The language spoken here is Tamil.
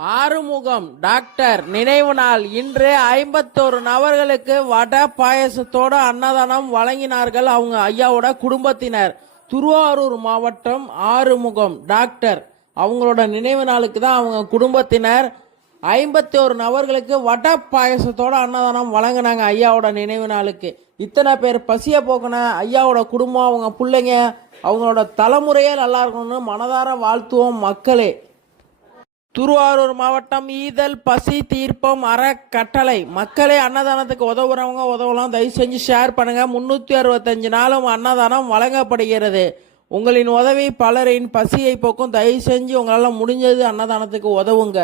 ஆறுமுகம் டாக்டர் நினைவு நாள் இன்று 51 நபர்களுக்கு வடை பாயசத்தோட அன்னதானம் வழங்கினார்கள் அவங்க ஐயாவோட குடும்பத்தினர். திருவாரூர் மாவட்டம் ஆறுமுகம் டாக்டர் அவங்களோட நினைவு நாளுக்கு தான் அவங்க குடும்பத்தினர் 51 நபர்களுக்கு வடை பாயசத்தோட அன்னதானம் வழங்கினாங்க ஐயாவோட நினைவு நாளுக்கு. இத்தனை பேர் பசியை போக்கின ஐயாவோட குடும்பம், அவங்க பிள்ளைங்க, அவங்களோட தலைமுறையே நல்லா இருக்கணும்னு மனதார வாழ்த்துவோம் மக்களே. திருவாரூர் மாவட்டம் ஈதல் பசி தீர்ப்பம் அறக்கட்டளை மக்களே, அன்னதானத்துக்கு உதவுறவங்க உதவலாம், தயவு செஞ்சு ஷேர் பண்ணுங்க. 365 நாளும் அன்னதானம் வழங்கப்படுகிறது. உங்களின் உதவி பலரின் பசியை போக்கும். தயவு செஞ்சு உங்களால் முடிஞ்சது அன்னதானத்துக்கு உதவுங்க.